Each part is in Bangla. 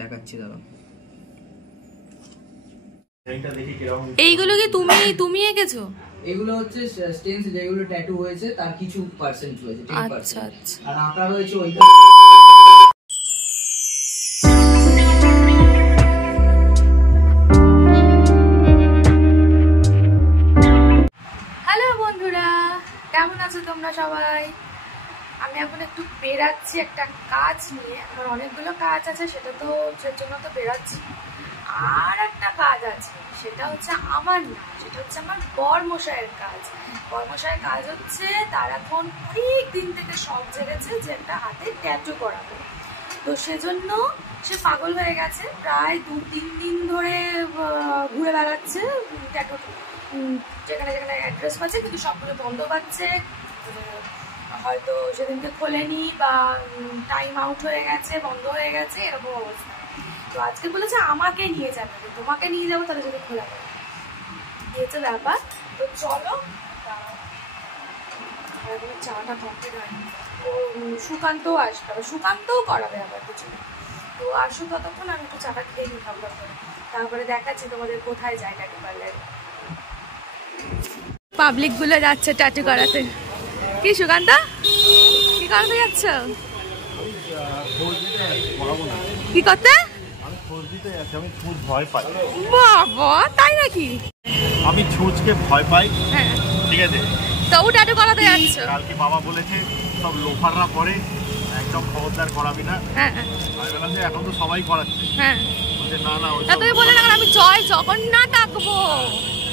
দেখাচ্ছি দাঁড়াও। এইগুলো কি তুমি এঁকেছো? এগুলো হচ্ছে স্টেন্স যেগুলো ট্যাটু হয়েছে তার কিছু পার্সেন্ট হয়েছে, 10%। আচ্ছা আচ্ছা। আর আঁকা রয়েছে ওইটা। হ্যালো বন্ধুরা, কেমন আছো তোমরা সবাই? আমি এখন একটু বেরাচ্ছি একটা কাজ নিয়ে। আমার অনেকগুলো কাজ আছে, সেটা তো জন্য তো বেরাচ্ছি। আর একটা কাজ আছে, সেটা হচ্ছে আমার না, সেটা হচ্ছে আমার বরমশাইয়ের কাজ। বরমশাইয়ের কাজ হচ্ছে তার এখন অনেক দিন থেকে শখ জেগেছে যে একটা হাতে ট্যাটু করাবো। তো সেজন্য সে পাগল হয়ে গেছে, প্রায় 2-3 দিন ধরে ঘুরে বেড়াচ্ছে ট্যাটু, যেখানে যেখানে অ্যাড্রেস পাচ্ছে, কিন্তু সবগুলো বন্ধ পাচ্ছে। হয়তো সেদিনকে খোলেনি বা টাইম আউট হয়ে গেছে, বন্ধ হয়ে গেছে, এরকম অবস্থা। তো আজকে বলেছে আমাকে নিয়ে যাবে, তোমাকে নিয়ে যাবো তাহলে যদি খোলা পাবে, দিয়েছে ব্যাপার। তো চলো, চাটা কমপ্লিট হয়নি। ও সুকান্তও আসবে, সুকান্তও করাবে আবার কিছু। তো আসো, ততক্ষণ আমি একটু চাটা খেয়ে নিই ভাবনা করে, তারপরে দেখাচ্ছি তোমাদের কোথায় যায় ট্যাটু পার্লারে। পাবলিক গুলো যাচ্ছে ট্যাটু করাতে। কি সুকান্ত, কি করাতে যাচ্ছ? কি করতে? আমি ছুঁচ ভয় পাই। বাবা, তাই নাকি? আমি ছুঁচকে ভয় পাই। হ্যাঁ, ঠিক আছে। তবু ট্যাটু করাতে যাচ্ছ? কালকে বাবা বলেছে সব লোফাররা করে, একদম খবরদার করাবি না। হ্যাঁ, আমি বললাম যে এখন তো সবাই করাচ্ছে। হ্যাঁ, না না, তুমি বলে না আমি জয় জগন্নাথ আঁকবো।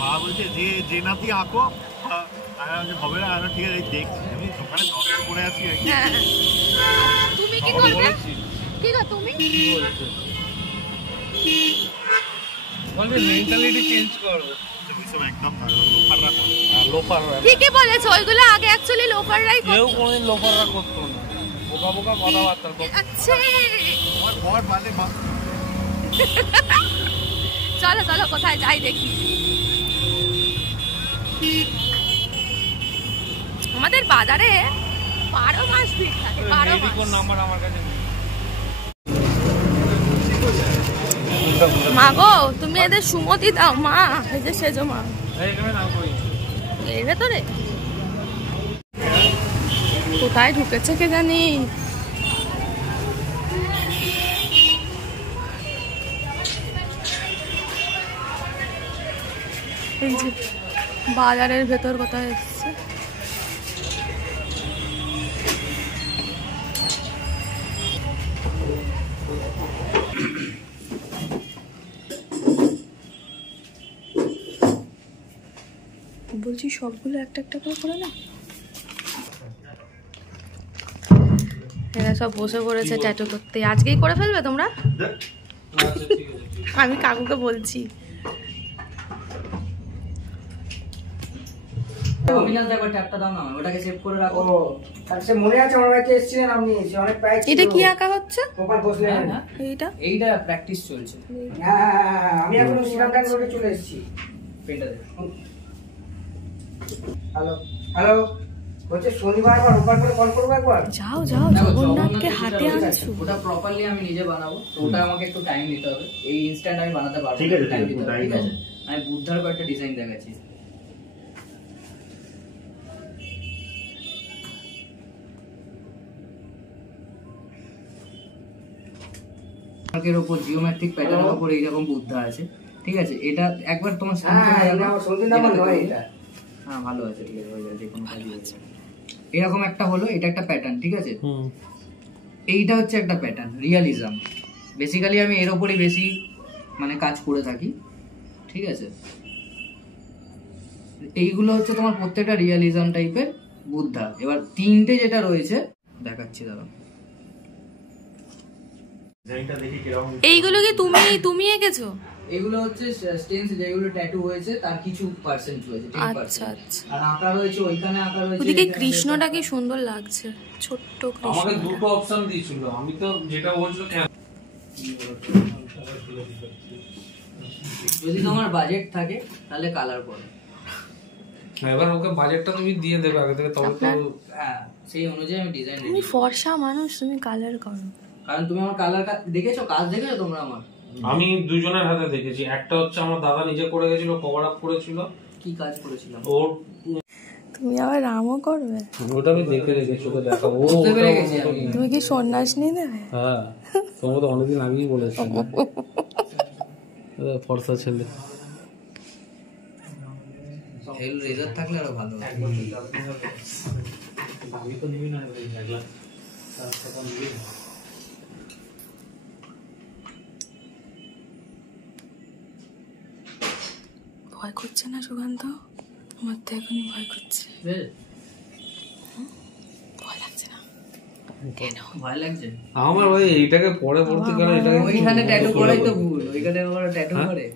মা বলছে যে নাতি আঁকো, হবে না। ঠিক আছে, দেখছি আমি দোকানে দরকার করে আছি। তুমি কি করবে? কি গো তুমি? মেন্টালিটি চেঞ্জ করো। একদম লোফাররা ঠিকই বলেছো, ওইগুলো আগে অ্যাকচুয়ালি লোফাররাই করতো। কেউ কোনোদিন লোফাররা করতো না, বোকা বোকা কথাবার্তা করতো। আচ্ছা, আমার বর বাদে চলো চলো কোথায় যাই দেখি। আমাদের বাজারে 12 মাস ভিড় থাকে, 12 মাস। কোন নাম্বার আমার কাছে? মা গো, তুমি এদের সুমতি দাও মা, এই যে সেজো মা। এখানে নাম কই? এর ভেতরে কোথায় ঢুকেছে কে জানি। এই যে বাজারের ভেতর কোথায় এসছে। বলছি সবগুলো একটা একটা করে না। এরা সব বসে পড়েছে ট্যাটু করতে। আজকেই করে ফেলবে তোমরা? আমি কাকুকে বলছি। এটা কি আঁকা হচ্ছে? এইটা প্র্যাকটিস চলছে। আমি এখনো শ্রীরামদান রোডে চলে এসেছি। হ্যালো হ্যালো, বলছে শনিবার বা রোববার করে কল করবো একবার। যাও যাও, জগন্নাথকে হাতে আনছো। ওটা প্রপারলি আমি নিজে বানাবো, তো ওটা আমাকে একটু টাইম দিতে হবে। এই ইনস্ট্যান্ট আমি বানাতে পারবো। ঠিক আছে, টাইম দিতে হবে, ঠিক আছে। আমি বুদ্ধার কয়েকটা ডিজাইন দেখাচ্ছি। এর উপর জিওমেট্রিক প্যাটার্নের উপর এইরকম বুদ্ধা আছে, ঠিক আছে। এটা একবার তোমার সামনে হ্যাঁ ভালো আছে, ঠিক আছে, হয়ে যাবে, যে কোনো কাজই হয়ে যাবে। এরকম একটা হলো, এটা একটা প্যাটার্ন, ঠিক আছে। এইটা হচ্ছে একটা প্যাটার্ন, রিয়ালিজম। বেসিক্যালি আমি এর উপরই বেশি মানে কাজ করে থাকি, ঠিক আছে। এইগুলো হচ্ছে তোমার প্রত্যেকটা রিয়ালিজম টাইপের বুদ্ধা। এবার তিনটে যেটা রয়েছে দেখাচ্ছি দাঁড়াও। এইগুলো কি তুমি এঁকেছো? এগুলো হচ্ছে স্টেন্স যেগুলো ট্যাটু হয়েছে তার কিছু পার্সেন্ট হয়েছে, 10%। আচ্ছা আচ্ছা। আর আঁকা রয়েছে ওইখানে, আঁকা রয়েছে। ওদিকে কৃষ্ণটা কি সুন্দর লাগছে, ছোট্ট কৃষ্ণ। আমাকে দুটো অপশন দিয়েছিল, আমি তো যেটা বলছিল কেন। যদি তোমার বাজেট থাকে তাহলে কালার করো। এবার ওকে বাজেটটা তুমি দিয়ে দেবে আগে থেকে, তবে তো হ্যাঁ সেই অনুযায়ী আমি ডিজাইন তুমি ফর্সা মানুষ, তুমি কালার করো। কারণ তুমি আমার কালার দেখেছো, কাজ দেখেছো তোমরা আমার? আমি দুজনের হাতে দেখেছি। একটা হচ্ছে আমার দাদা নিজে করে গেছিল, কভার আপ করেছিল। কি কাজ করেছিলাম? ওর তুমি আবার রামও করবে? ওটা আমি দেখে রেখেছি, ওকে দেখাবো। বুঝতে পেরে গেছি আমি। তুমি কি সন্ন্যাস নিয়ে নেবে? হ্যাঁ, তোমার তো অনেকদিন আগেই বলেছি। ফর্সা ছেলে। হেল রেজার থাকলে আরো ভালো। আমি তো নিবি না, ভয় করছে না সুকান্ত? আমার তো এখনই ভয় করছে। ভয় লাগছে না? কেন ভয় লাগছে? আমার ভাই এইটাকে পরে পড়তে গেলে এটাকে ওইখানে ট্যাটু করাই তো ভুল, ওইখানে ওরা ট্যাটু করে।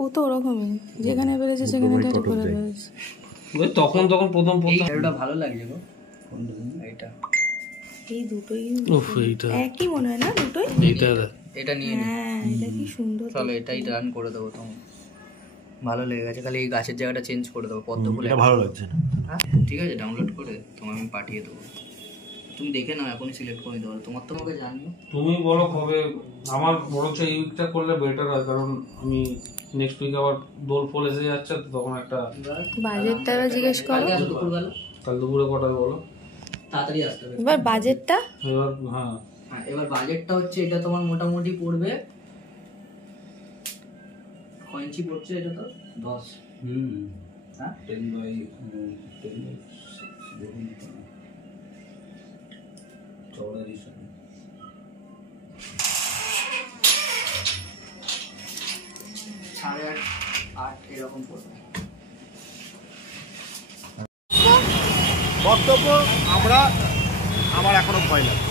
ও তো ওরকমই, যেখানে বেড়েছে সেখানে ট্যাটু করে বেড়েছে। তখন প্রথম এটা ভালো লাগছে গো। এইটা এই দুটোই উফ, এইটা একই মনে হয় না? দুটোই এটা নিয়ে নি। হ্যাঁ, এটা কি সুন্দর। চলো এটাই রান করে দেবো। তোমার ভালো লেগে গেছে, খালি এই গাছের জায়গাটা চেঞ্জ করে দেবো। পদ্ম ফুল এটা ভালো লাগছে না। হ্যাঁ ঠিক আছে, ডাউনলোড করে তোমার আমি পাঠিয়ে দেবো। তুমি দেখে নাও, এখনই সিলেক্ট করে দেবো। তোমার তো আমাকে জানিও। তুমি বলো কবে। আমার বরঞ্চ এই উইকটা করলে বেটার হয়, কারণ আমি নেক্সট উইক আবার দোল ফোল এসে যাচ্ছে, তো তখন একটা বাজেটটা এবার জিজ্ঞেস করো। কাল দুপুরে কটায় বলো, তাড়াতাড়ি আসতে হবে। এবার বাজেটটা এবার হ্যাঁ এবার বাজেটটা হচ্ছে, এটা তোমার মোটামুটি পড়বে, কয় ইঞ্চি পড়ছে এটা? তো 10। হ্যাঁ 10/10 চৌড়া দিস। 8.5 এরকম পড়বে। বক্তব্য আমার এখনো ভয় লাগে।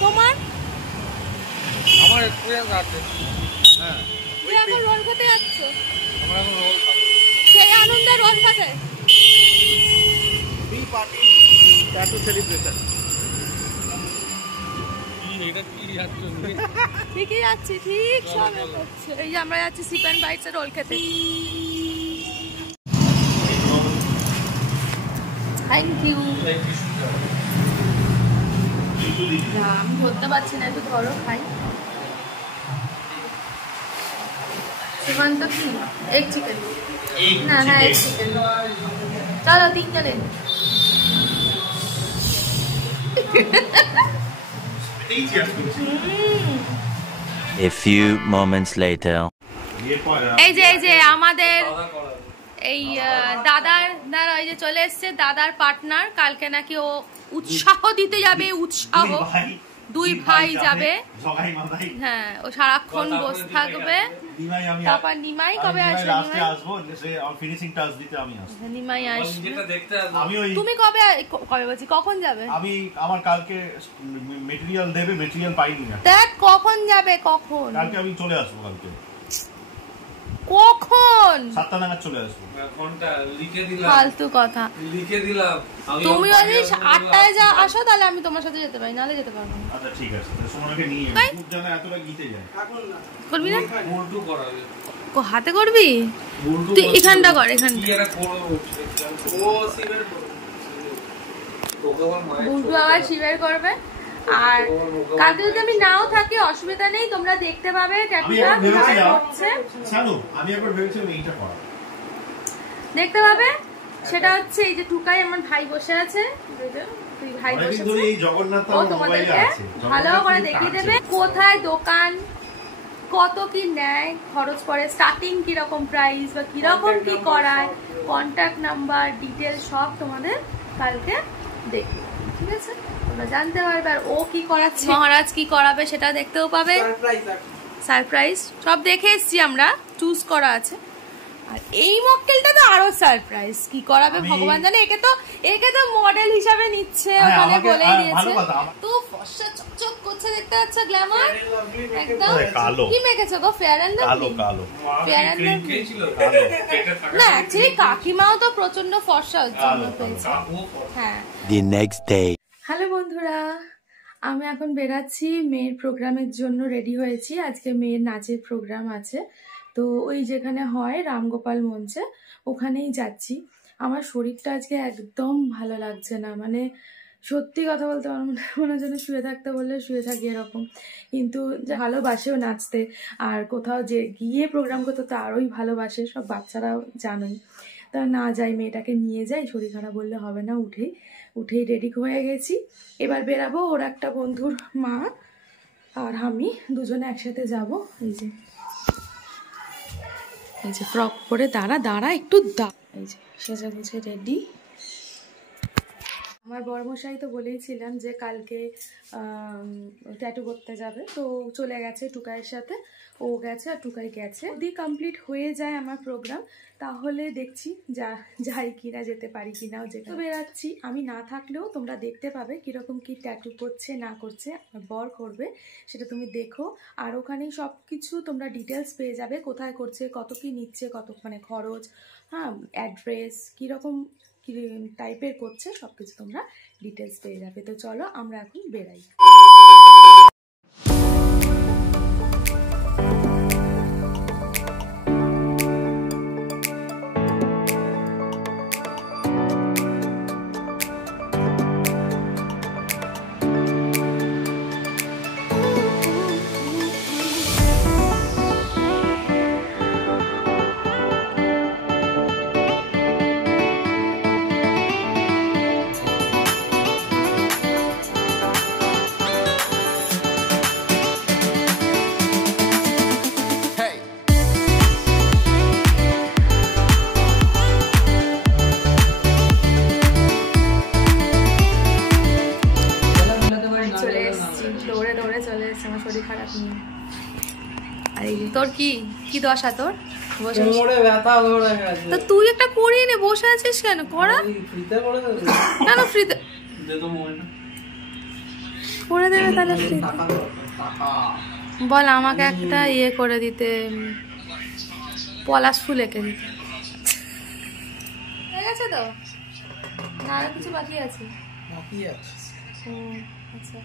তোমার আমার এক্সপেরিয়েন্স আছে। হ্যাঁ, তুই এখন রোল খেতে যাচ্ছ? আমরা এখন রোল খাবো। সেই আনন্দে রোল খেতে? বি পার্টি ট্যাটু সেলিব্রেশন। এটা কি যাচ্ছে? ঠিকই যাচ্ছি, ঠিক সবে করছে। এই যে আমরা যাচ্ছি সিপ অ্যান্ড বাইটসের রোল খেতে। Thank you. আমি ধরতে পারছি না, একটু ধরো খাই। সুকান্ত কি এগ চিকেন? না হ্যাঁ এগ চিকেন। চলো 3 জনে। A few moments later. এই যে আমাদের এই দাদার এই যে চলে এসছে দাদার পার্টনার। কালকে নাকি ও উৎসাহ দিতে যাবে, উৎসাহ। 2 ভাই যাবে। হ্যাঁ, ও সারাক্ষণ বসে থাকবে। তারপর নিমাই কবে আসবে? নিমাই আসবে। তুমি কবে বলছি, কখন যাবে? আমি আমার কালকে মেটেরিয়াল দেবে, মেটেরিয়াল পাইনি না। দেখ কখন যাবে, কখন? কালকে আমি চলে আসবো। কালকে কখন? 7টা নাগাদ চলে আসবো। ঘন্টা লিখে দিলাম, ফালতু কথা লিখে দিলাম। তুমি যদি 8টায় যা আসো তাহলে আমি তোমার সাথে যেতে পারি, নাহলে যেতে পারবো না। আচ্ছা ঠিক আছে, সোনাকে নিয়ে খুব জানা এতটা গিতে যায়। করবি না? উল্টো করাবে। হাতে করবি? তুই এখানটা কর, এখানটা। কি এরা করব? ও শিবের উল্টো আবার শিবের করবে। আর কালকে যদি আমি নাও থাকি অসুবিধা নেই, তোমরা দেখতে পাবে ট্যাটুটা হচ্ছে। জানো আমি একবার ভেবেছিলাম এইটা করা, দেখতে পাবে। সেটা হচ্ছে এই যে টুকাই আমার ভাই বসে আছে, তুই ভাই বসে আছে, এই জগন্নাথ ও তোমাদেরকে ভালো করে দেখিয়ে দেবে কোথায় দোকান, কত কি নেয়, খরচ পড়ে, স্টার্টিং কিরকম প্রাইস বা কিরকম কি করায়, কন্ট্যাক্ট নাম্বার, ডিটেল সব তোমাদের কালকে দেখবে। ঠিক আছে, তোমরা জানতে পারবে। আর ও কি করাচ্ছে, মহারাজ কি করাবে সেটা দেখতেও পাবে। সারপ্রাইজ সব দেখে এসছি আমরা, চুজ করা আছে। আর এই মক্কেলটা তো আরো সারপ্রাইজ, কি করাবে ভগবান জানে। একে তো মডেল হিসাবে নিচ্ছে, ওখানে বলেই দিয়েছে। তো ফর্সা চকচক করছে, দেখতে পাচ্ছ, গ্ল্যামার একদম। কি মেখেছো গো? Fair and Lovely? Fair and Lovely না, অ্যাকচুয়ালি কাকিমাও তো প্রচন্ড ফর্সা জন্য পেয়েছে। হ্যাঁ। The next day. হ্যালো বন্ধুরা, আমি এখন বেরাচ্ছি, মেয়ের প্রোগ্রামের জন্য রেডি হয়েছি। আজকে মেয়ের নাচের প্রোগ্রাম আছে, তো ওই যেখানে হয় রামগোপাল মঞ্চে, ওখানেই যাচ্ছি। আমার শরীরটা আজকে একদম ভালো লাগছে না, মানে সত্যি কথা বলতে আমার মনে হয় যেন শুয়ে থাকতে বললে শুয়ে থাকি এরকম। কিন্তু ভালোবাসেও নাচতে, আর কোথাও যে গিয়ে প্রোগ্রাম করতে তো আরোই ভালোবাসে, সব বাচ্চারাও জানোই। তা না যাই, মেয়েটাকে নিয়ে যাই, শরীর খারাপ বললে হবে না। উঠেই রেডি হয়ে গেছি, এবার বেরাবো। ওর একটা বন্ধুর মা আর আমি দুজনে একসাথে যাব। এই যে ফ্রক পরে দাঁড়া একটু এই যে সেজে গুছে রেডি। আমার বড়মশাই তো বলেইছিলাম যে কালকে ট্যাটু করতে যাবে, তো চলে গেছে টুকাইয়ের সাথে। ও গেছে আর টুকাই গেছে। যদি কমপ্লিট হয়ে যায় আমার প্রোগ্রাম, তাহলে দেখছি যাই কিনা, যেতে পারি কিনা। যেটা বেরাচ্ছি আমি না থাকলেও তোমরা দেখতে পাবে কীরকম কি ট্যাটু করছে না করছে, বর করবে সেটা তুমি দেখো। আর ওখানেই সব কিছু তোমরা ডিটেলস পেয়ে যাবে, কোথায় করছে, কত কি নিচ্ছে, কত মানে খরচ, হ্যাঁ, অ্যাড্রেস, কীরকম টাইপের করছে, সব কিছু তোমরা ডিটেলস পেয়ে যাবে। তো চলো আমরা এখন বেরাই। তোর কি দশা তোর? তো তুই একটা করিয়ে নে, বসে আছিস কেন? করা কেন ফ্রিতে করে দেবে তাহলে ফ্রিতে। বল আমাকে একটা ইয়ে করে দিতে, পলাশ ফুল এঁকে দিতে। হয়ে গেছে তো? না আর কিছু বাকি আছে? আচ্ছা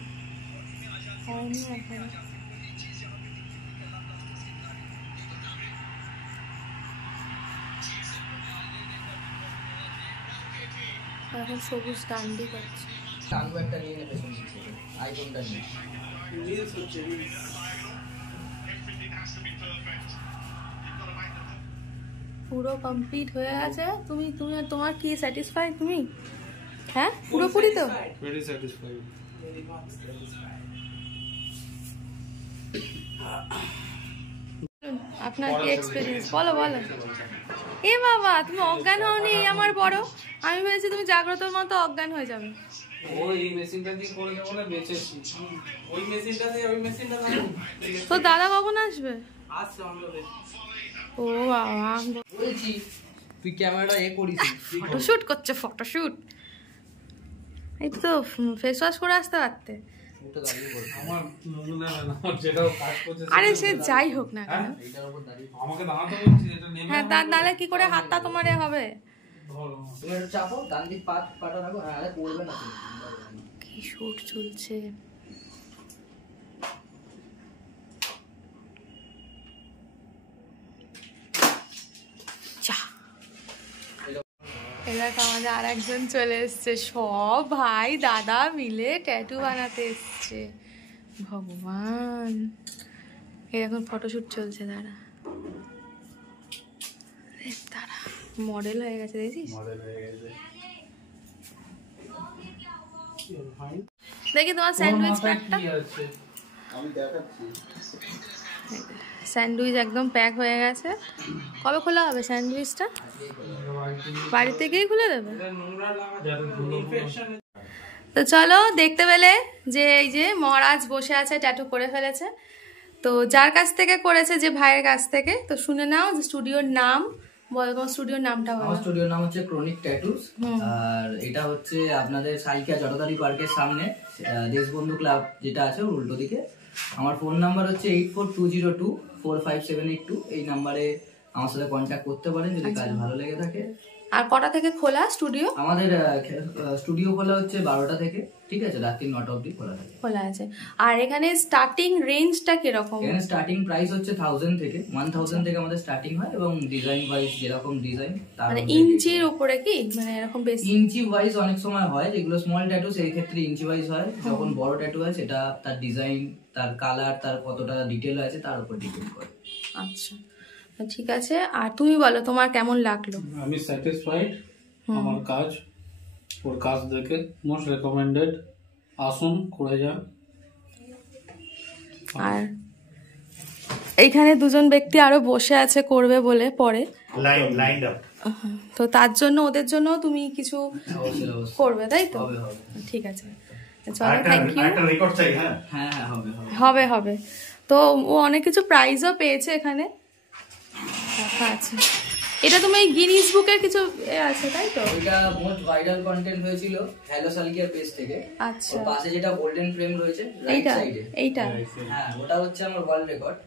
হয়নি এখন। এখন সবুজ ডান্ডি করছে। পুরো কমপ্লিট হয়ে গেছে। তুমি তোমার কি স্যাটিসফাই তুমি? হ্যাঁ পুরোপুরি তো? Very satisfied. আপনার কি এক্সপেরিয়েন্স বলো? এ বাবা, তুমি অজ্ঞান হওনি আমার বড়। আমি ভেবেছি তুমি জাগ্রতর মতো অজ্ঞান হয়ে যাবে। তো দাদা কখন আসবে? ও বাবা, তুই ক্যামেরাটা করিস, ফটোশুট করছে, ফটোশুট। এই তো ফেস ওয়াশ করে আসতে পারতে। আরে সে যাই হোক না কেন, হ্যাঁ তার নালে কি করে হাতটা তোমার হবে? কি শুট চলছে। এলাকা আমাদের আর একজন চলে এসছে, সব ভাই দাদা মিলে ট্যাটু বানাতে এসছে। ভগবান, এরকম ফটোশুট চলছে। দাঁড়া মডেল হয়ে গেছে, দেখছিস? দেখি তোমার স্যান্ডউইচ প্যাকটা। স্যান্ডউইচ একদম প্যাক হয়ে গেছে। কবে খোলা হবে স্যান্ডউইচটা? বাড়ি থেকেই খুলে দেবে? তো চলো, দেখতে পেলে যে এই যে মহারাজ বসে আছে, ট্যাটু করে ফেলেছে। তো যার কাছ থেকে করেছে, যে ভাইয়ের কাছ থেকে, তো শুনে নাও যে স্টুডিওর নাম। বলো তোমার স্টুডিওর নামটা। আমার স্টুডিওর নাম হচ্ছে ক্রনিক ট্যাটুস, আর এটা হচ্ছে আপনাদের সাইকিয়া জটাধারী পার্কের সামনে দেশবন্ধু ক্লাব যেটা আছে ওর উল্টো দিকে। আমার ফোন নাম্বার হচ্ছে 8420245782। এই নাম্বারে আমার সাথে কন্ট্যাক্ট করতে পারেন যদি কাজ ভালো লেগে থাকে। আর কটা থেকে খোলা স্টুডিও? আমাদের স্টুডিও খোলা হচ্ছে 12টা থেকে, ঠিক আছে, রাত্রি 9টা অবধি খোলা আছে। আর এখানে স্টার্টিং রেঞ্জটা কিরকম? এখানে স্টার্টিং প্রাইস হচ্ছে 1000 থেকে 1000 থেকে আমাদের স্টার্টিং হয়, এবং ডিজাইন ওয়াইজ যেরকম ডিজাইন তার মানে ইঞ্চির উপরে কি মানে এরকম বেশি? ইঞ্চি ওয়াইজ অনেক সময় হয়, যেগুলো স্মল ট্যাটু সেই ক্ষেত্রে ইঞ্চি ওয়াইজ হয়। যখন বড় ট্যাটু হয় সেটা তার ডিজাইন, তার কালার, তার কতটা ডিটেল আছে তার উপর ডিপেন্ড করে। আচ্ছা ঠিক আছে। আর তুমি বলো তোমার কেমন লাগলো? আমি স্যাটিসফাইড আমার কাজ, ওর কাজ দেখে মোস্ট রেকমেন্ডেড, আসুন করে যান। আর এইখানে দুজন ব্যক্তি আরো বসে আছে করবে বলে পরে, তো তার জন্য ওদের জন্য তুমি কিছু করবে তাই তো? ঠিক আছে চলো, থ্যাংক ইউ। হবে হবে তো ও অনেক কিছু প্রাইজও পেয়েছে এখানে রাখা আছে। এটা তুমি গিনিস বুকের কিছু আছে তাই তো? এটা মোস্ট ভাইরাল কন্টেন্ট হয়েছিল হ্যালো সালকিয়া পেজ থেকে। আচ্ছা পাশে যেটা গোল্ডেন ফ্রেম রয়েছে রাইট সাইডে, এইটা হ্যাঁ ওটা হচ্ছে আমার world record,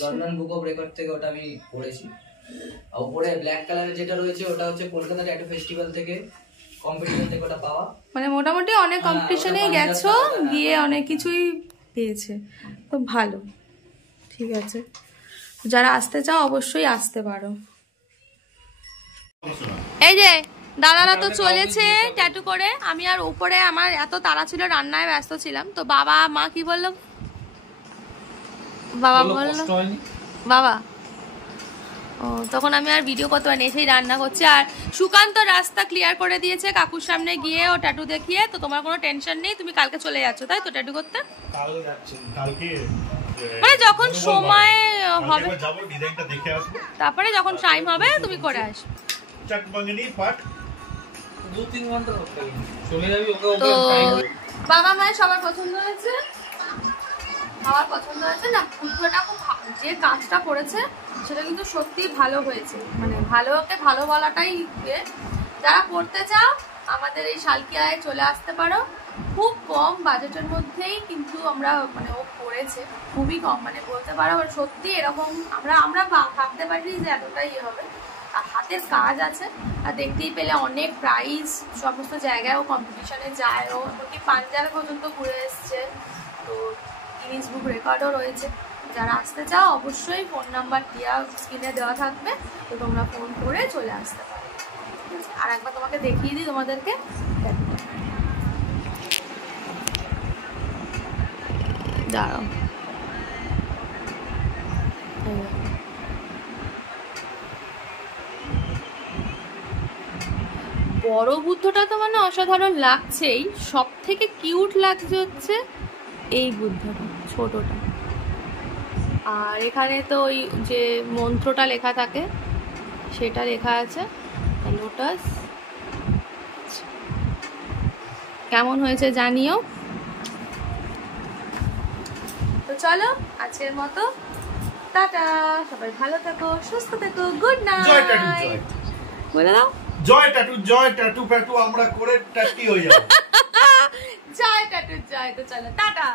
London book of record থেকে ওটা আমি পড়েছি। আর উপরে ব্ল্যাক কালারের যেটা রয়েছে ওটা হচ্ছে কলকাতা ট্যাটু ফেস্টিভ্যাল থেকে কম্পিটিশন থেকে ওটা পাওয়া। মানে মোটামুটি অনেক কম্পিটিশনে গেছো, গিয়ে অনেক কিছুই পেয়েছে, খুব ভালো। ঠিক আছে, যারা আসতে চাও অবশ্যই আসতে পারো। এই যে দাদারা তো চলেছে ট্যাটু করে, আমি আর উপরে আমার এত তাড়া ছিল, রান্নায় ব্যস্ত ছিলাম। তো বাবা মা কি বললো? বাবা বললো বাবা ও তখন আমি আর ভিডিও করতে পারিনি, এসেই রান্না করছে। আর সুকান্ত রাস্তা ক্লিয়ার করে দিয়েছে কাকুর সামনে গিয়ে ও ট্যাটু দেখিয়ে। তো তোমার কোনো টেনশন নেই, তুমি কালকে চলে যাচ্ছ তাই তো ট্যাটু করতে? মানে যখন সময় হবে তারপরে যখন টাইম হবে তুমি করে আসবে। তো বাবা মায়ের সবার পছন্দ হয়েছে, আমার পছন্দ হয়েছে না। পুজোটা খুব যে কাজটা করেছে সেটা কিন্তু সত্যি ভালো হয়েছে, মানে ভালোকে ভালো বলাটাই। যারা করতে চাও আমাদের এই সালকিয়ায় চলে আসতে পারো, খুব কম বাজেটের মধ্যেই কিন্তু আমরা মানে ও করেছে, খুবই কম, মানে বলতে পারো সত্যি এরকম আমরা ভাবতে পারিনি যে এতটাই ইয়ে হবে। আর হাতের কাজ আছে, আর দেখতেই পেলে অনেক প্রাইজ, সমস্ত জায়গায় ও কম্পিটিশনে যায়, ও এমনকি পাঞ্জাবে পর্যন্ত ঘুরে এসছে। তো গিনিস বুক রেকর্ডও রয়েছে। যারা আসতে চাও অবশ্যই ফোন নাম্বার দেওয়া স্ক্রিনে দেওয়া থাকবে, তো তোমরা ফোন করে চলে আসতে পারো। ঠিক আছে, আর একবার তোমাকে দেখিয়ে দিই তোমাদেরকে। দাঁড়াও, বড় বুদ্ধটা তো মানে অসাধারণ লাগছেই, সব থেকে কিউট লাগছে হচ্ছে এই বুদ্ধটা ছোটটা। আর এখানে তো ওই যে মন্ত্রটা লেখা থাকে সেটা লেখা আছে লোটাস। কেমন হয়েছে জানিও। তো চলো আজকের মতো টাটা, সবাই ভালো থেকো, সুস্থ থেকো, গুড নাইট বলে দাও। জয় ট্যাটু প্যাটু আমরা করে ট্যাটি হয়ে যাবো। জয় ট্যাটু জয়। তো চলো টাটা।